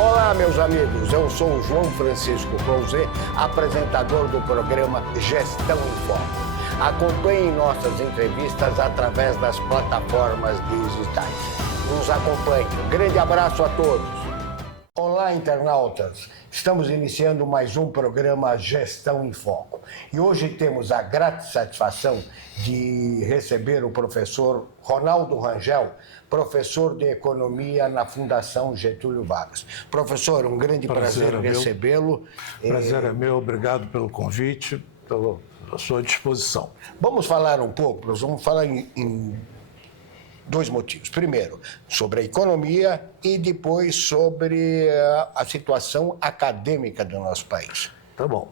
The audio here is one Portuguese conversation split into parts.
Olá, meus amigos. Eu sou o João Francisco Clouzet, apresentador do programa Gestão em Foco. Acompanhem nossas entrevistas através das plataformas digitais. Nos acompanhe. Um grande abraço a todos. Olá, internautas. Estamos iniciando mais um programa Gestão em Foco. E hoje temos a grata satisfação de receber o professor Ronaldo Rangel, professor de Economia na Fundação Getúlio Vargas. Professor, um grande prazer recebê-lo. Prazer é meu, obrigado pelo convite, pela sua disposição. Vamos falar um pouco, nós vamos falar em dois motivos. Primeiro, sobre a economia e depois sobre a situação acadêmica do nosso país. Tá bom.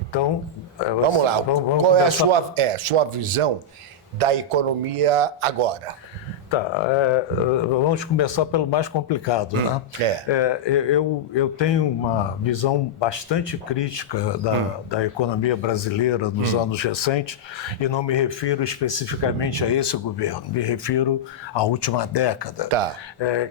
Então, vamos lá. Qual é a sua visão da economia agora? Tá, vamos começar pelo mais complicado, né? Eu tenho uma visão bastante crítica da economia brasileira nos anos recentes e não me refiro especificamente a esse governo, me refiro à última década,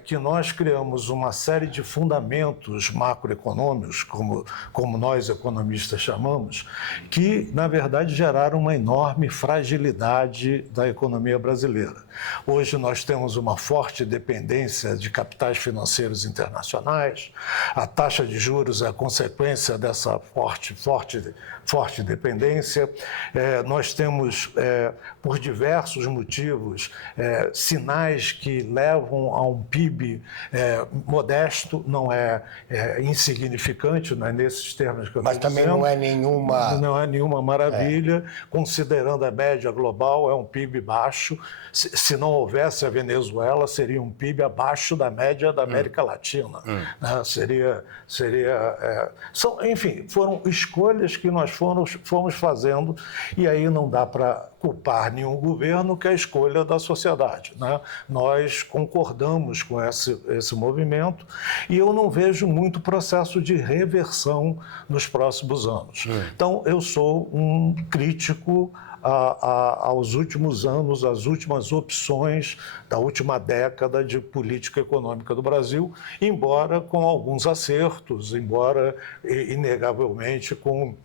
que nós criamos uma série de fundamentos macroeconômicos, como nós economistas chamamos, que, na verdade, geraram uma enorme fragilidade da economia brasileira. Hoje nós temos uma forte dependência de capitais financeiros internacionais, a taxa de juros é a consequência dessa forte dependência. Nós temos, por diversos motivos, sinais que levam a um PIB modesto, não é insignificante, não é nesses termos que eu estou dizendo. Mas também não é nenhuma... Não é nenhuma maravilha, considerando a média global, é um PIB baixo. Se não houvesse a Venezuela, seria um PIB abaixo da média da América Latina. Né? Enfim, foram escolhas que nós fomos fazendo e aí não dá para culpar nenhum governo, que é a escolha da sociedade. Né? Nós concordamos com esse movimento e eu não vejo muito processo de reversão nos próximos anos. Então, eu sou um crítico aos últimos anos, às últimas opções da última década de política econômica do Brasil, embora com alguns acertos, embora inegavelmente com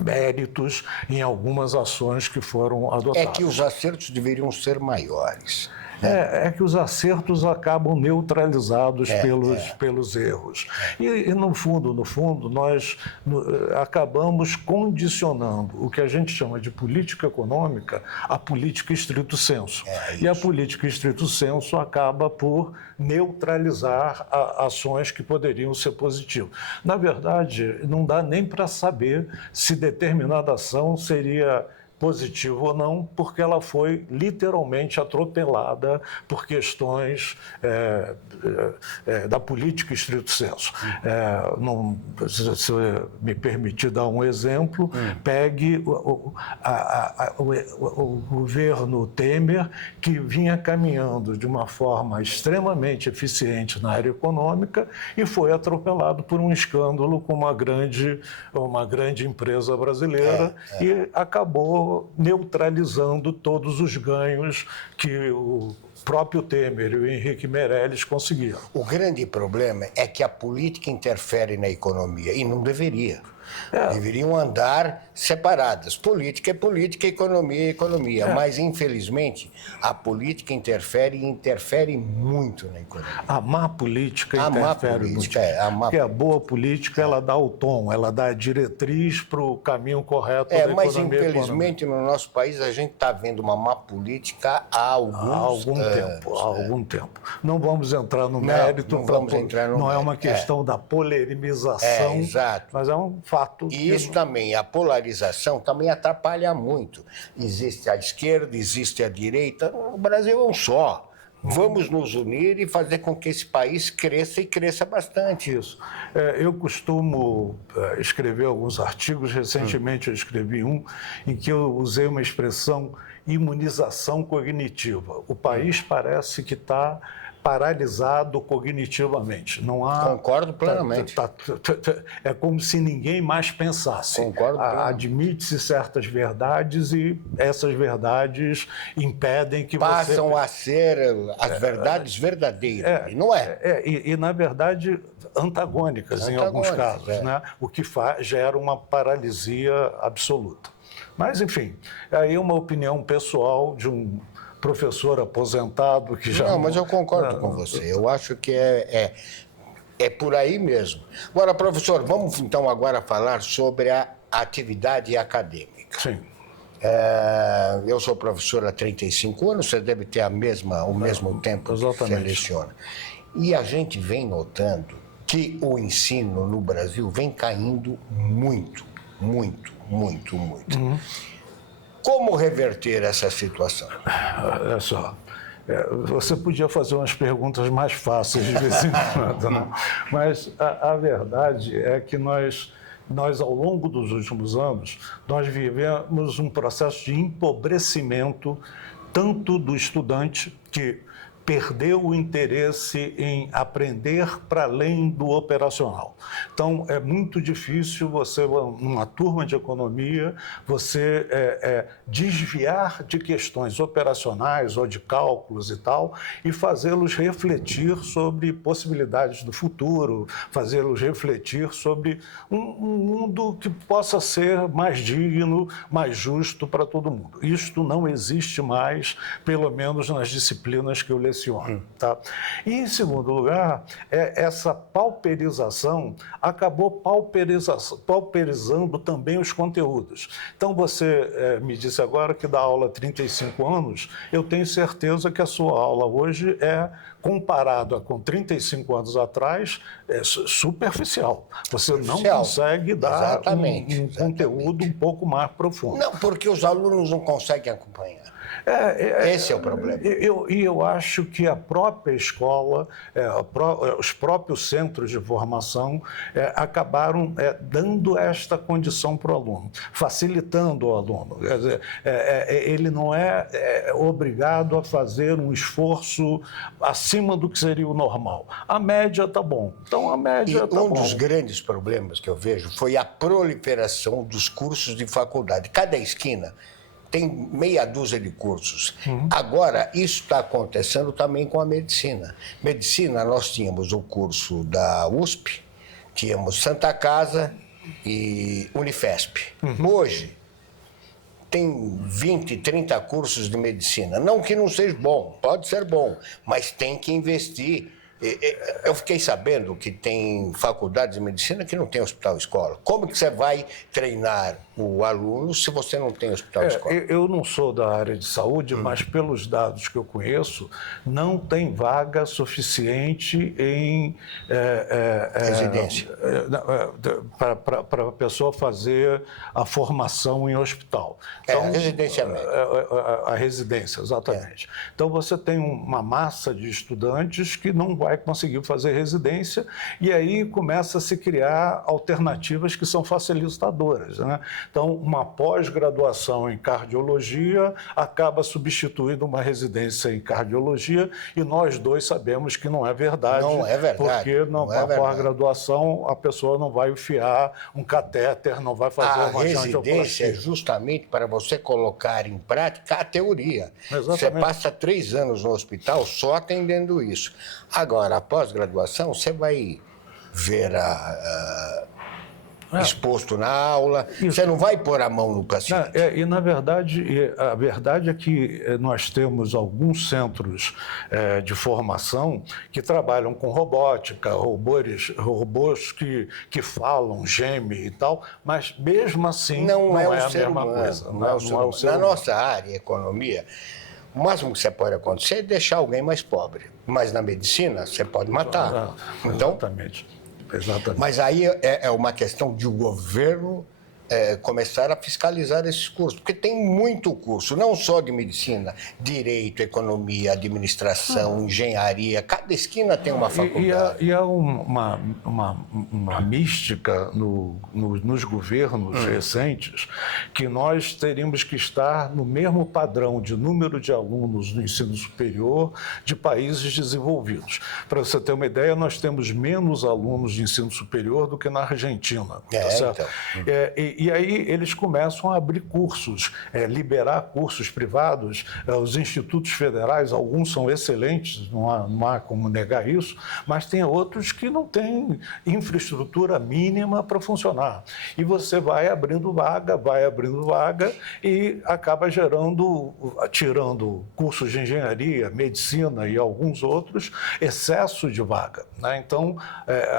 méritos em algumas ações que foram adotadas. É que os acertos deveriam ser maiores. É que os acertos acabam neutralizados pelos erros. E, no fundo, nós acabamos condicionando o que a gente chama de política econômica à política estrito sensu. E a política estrito sensu acaba por neutralizar ações que poderiam ser positivas. Na verdade, não dá nem para saber se determinada ação seria positivo ou não, porque ela foi literalmente atropelada por questões da política estrito sensu. Se me permitir dar um exemplo, pegue o governo Temer, que vinha caminhando de uma forma extremamente eficiente na área econômica e foi atropelado por um escândalo com uma grande empresa brasileira e acabou neutralizando todos os ganhos que o próprio Temer e o Henrique Meirelles conseguiram. O grande problema é que a política interfere na economia e não deveria. Deveriam andar separadas. Política é política, economia é economia. Mas, infelizmente, a política interfere muito na economia. A má política interfere muito. Porque a boa política, ela dá o tom, ela dá a diretriz para o caminho correto da economia. Mas, infelizmente, no nosso país, a gente está vendo uma má política há algum tempo. Não vamos entrar no mérito. Não é uma questão da polarização, mas é um fato. E isso também, a polarização também atrapalha muito. Existe a esquerda, existe a direita. O Brasil é um só. Vamos nos unir e fazer com que esse país cresça e cresça bastante. Isso. Eu costumo escrever alguns artigos. Recentemente eu escrevi um em que eu usei uma expressão imunização cognitiva. O país parece que está paralisado cognitivamente. Não há... Concordo plenamente. É como se ninguém mais pensasse. Concordo plenamente. Admite-se certas verdades e essas verdades impedem que passam a ser as verdades verdadeiras. Não é? E, na verdade, antagônicas em alguns casos, né? O que gera uma paralisia absoluta. Mas, enfim, aí é uma opinião pessoal de um professor aposentado que já... Não, mas eu concordo com você. Eu acho que é por aí mesmo. Agora, professor, vamos então agora falar sobre a atividade acadêmica. Sim. Eu sou professor há 35 anos, você deve ter o mesmo tempo que você leciona. E a gente vem notando que o ensino no Brasil vem caindo muito. Como reverter essa situação? Olha só, você podia fazer umas perguntas mais fáceis de vez em quando, né? Mas a verdade é que nós, ao longo dos últimos anos, nós vivemos um processo de empobrecimento tanto do estudante, que perdeu o interesse em aprender para além do operacional. Então, é muito difícil você, numa turma de economia, você desviar de questões operacionais ou de cálculos e tal, e fazê-los refletir sobre possibilidades do futuro, fazê-los refletir sobre um mundo que possa ser mais digno, mais justo para todo mundo. Isto não existe mais, pelo menos nas disciplinas que eu leciono. Tá? E, em segundo lugar, essa pauperização acabou pauperizando também os conteúdos. Então, você me disse agora que dá aula há 35 anos, eu tenho certeza que a sua aula hoje comparado com 35 anos atrás, é superficial. Você não consegue dar um conteúdo um pouco mais profundo. Não, porque os alunos não conseguem acompanhar. Esse é o problema. Eu acho que a própria escola, os próprios centros de formação acabaram dando esta condição para o aluno, facilitando o aluno. Quer dizer, ele não é obrigado a fazer um esforço acima do que seria o normal. A média está bom. Então, a média está bom. Um dos grandes problemas que eu vejo foi a proliferação dos cursos de faculdade. Cada esquina tem meia dúzia de cursos. Agora, isso está acontecendo também com a medicina. Medicina, nós tínhamos o curso da USP, tínhamos Santa Casa e Unifesp. Hoje, tem 20, 30 cursos de medicina. Não que não seja bom, pode ser bom, mas tem que investir. Eu fiquei sabendo que tem faculdades de medicina que não tem hospital-escola. Como que você vai treinar o aluno se você não tem hospital-escola? Eu não sou da área de saúde, mas pelos dados que eu conheço, não tem vaga suficiente em residência para a pessoa fazer a formação em hospital. Então, a residência médica. A residência, exatamente. Então, você tem uma massa de estudantes que não vai conseguir fazer residência, e aí começa a se criar alternativas que são facilitadoras, né? Então, uma pós-graduação em cardiologia acaba substituindo uma residência em cardiologia, e nós dois sabemos que não é verdade. Não é verdade. Porque na pós-graduação a pessoa não vai enfiar um catéter, não vai fazer uma residência é justamente para você colocar em prática a teoria. Exatamente. Você passa 3 anos no hospital só atendendo isso. Agora, a pós-graduação, você vai ver exposto na aula, você não vai pôr a mão no paciente. E, na verdade, a verdade é que nós temos alguns centros de formação que trabalham com robótica, robôs que falam, gemem e tal, mas mesmo assim não é a mesma coisa. Na nossa área, economia, o máximo que você pode acontecer é deixar alguém mais pobre. Mas na medicina, você pode matar. Exatamente. Mas aí é uma questão de o governo começar a fiscalizar esses cursos, porque tem muito curso, não só de medicina, direito, economia, administração, engenharia, cada esquina tem uma faculdade. E há uma mística nos governos recentes que nós teríamos que estar no mesmo padrão de número de alunos no ensino superior de países desenvolvidos. Para você ter uma ideia, nós temos menos alunos de ensino superior do que na Argentina. Tá certo? Então. E aí eles começam a abrir cursos, liberar cursos privados. Os institutos federais, alguns são excelentes, não há como negar isso, mas tem outros que não têm infraestrutura mínima para funcionar. E você vai abrindo vaga e acaba tirando cursos de engenharia, medicina e alguns outros, excesso de vaga, né? Então,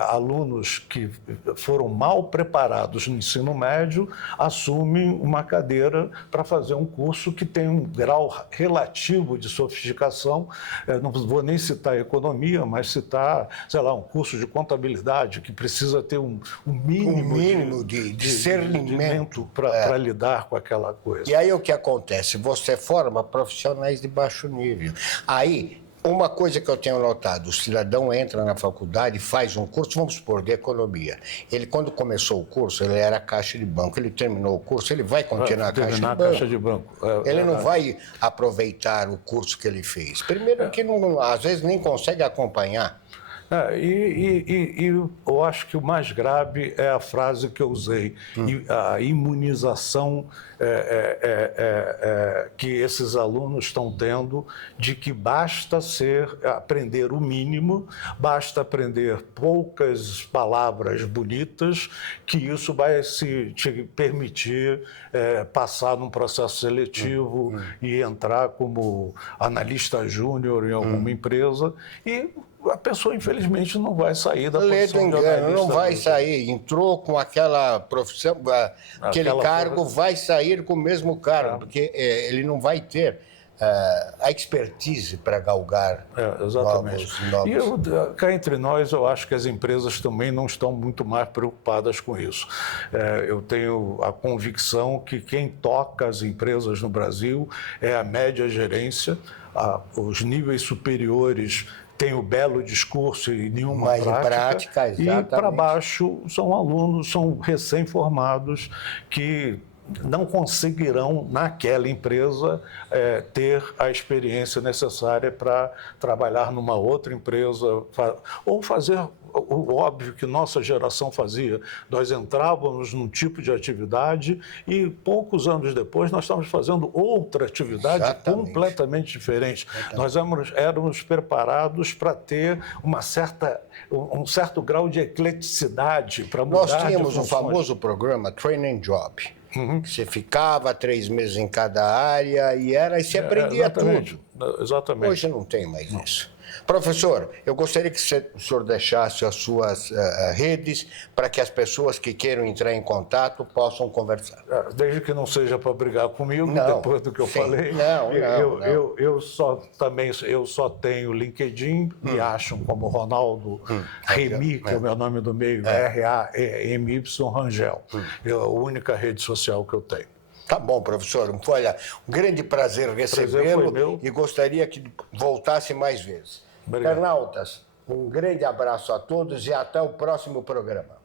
alunos que foram mal preparados no ensino médio assumem uma cadeira para fazer um curso que tem um grau relativo de sofisticação. Não vou nem citar economia, mas citar, sei lá, um curso de contabilidade que precisa ter um mínimo de discernimento para lidar com aquela coisa. E aí o que acontece? Você forma profissionais de baixo nível. Aí, uma coisa que eu tenho notado, o cidadão entra na faculdade, faz um curso, vamos supor, de economia. Ele, quando começou o curso, ele era caixa de banco. Ele terminou o curso, ele vai continuar a caixa de banco. Ele não vai aproveitar o curso que ele fez. Primeiro que, às vezes, nem consegue acompanhar. E eu acho que o mais grave é a frase que eu usei, a imunização que esses alunos estão tendo de que basta aprender o mínimo, basta aprender poucas palavras bonitas, que isso vai te permitir passar num processo seletivo e entrar como analista júnior em alguma empresa e a pessoa, infelizmente, não vai sair da posição de analista. Não vai sair. Entrou com aquela profissão, aquele cargo, vai sair com o mesmo cargo, porque ele não vai ter a expertise para galgar novos. E cá entre nós, eu acho que as empresas também não estão muito mais preocupadas com isso. Eu tenho a convicção que quem toca as empresas no Brasil é a média gerência, os níveis superiores tem o belo discurso e nenhuma prática, e para baixo são alunos, são recém-formados que não conseguirão, naquela empresa, ter a experiência necessária para trabalhar numa outra empresa ou fazer o óbvio que nossa geração fazia. Nós entrávamos num tipo de atividade e poucos anos depois nós estávamos fazendo outra atividade completamente diferente. Nós éramos preparados para ter um certo grau de ecleticidade para mudar de funções. Nós tínhamos um famoso programa Training Job. Você ficava 3 meses em cada área e se aprendia tudo. Exatamente. Hoje não tem mais isso. Professor, eu gostaria que o senhor deixasse as suas redes para que as pessoas que queiram entrar em contato possam conversar. Desde que não seja para brigar comigo, depois do que eu falei. Eu só tenho LinkedIn, me acham como Ronaldo Remy, que é o meu nome do meio, R-A-E-M-Y Rangel. É a única rede social que eu tenho. Tá bom, professor. Olha, um grande prazer recebê-lo e gostaria que voltasse mais vezes. Obrigado. Internautas, um grande abraço a todos e até o próximo programa.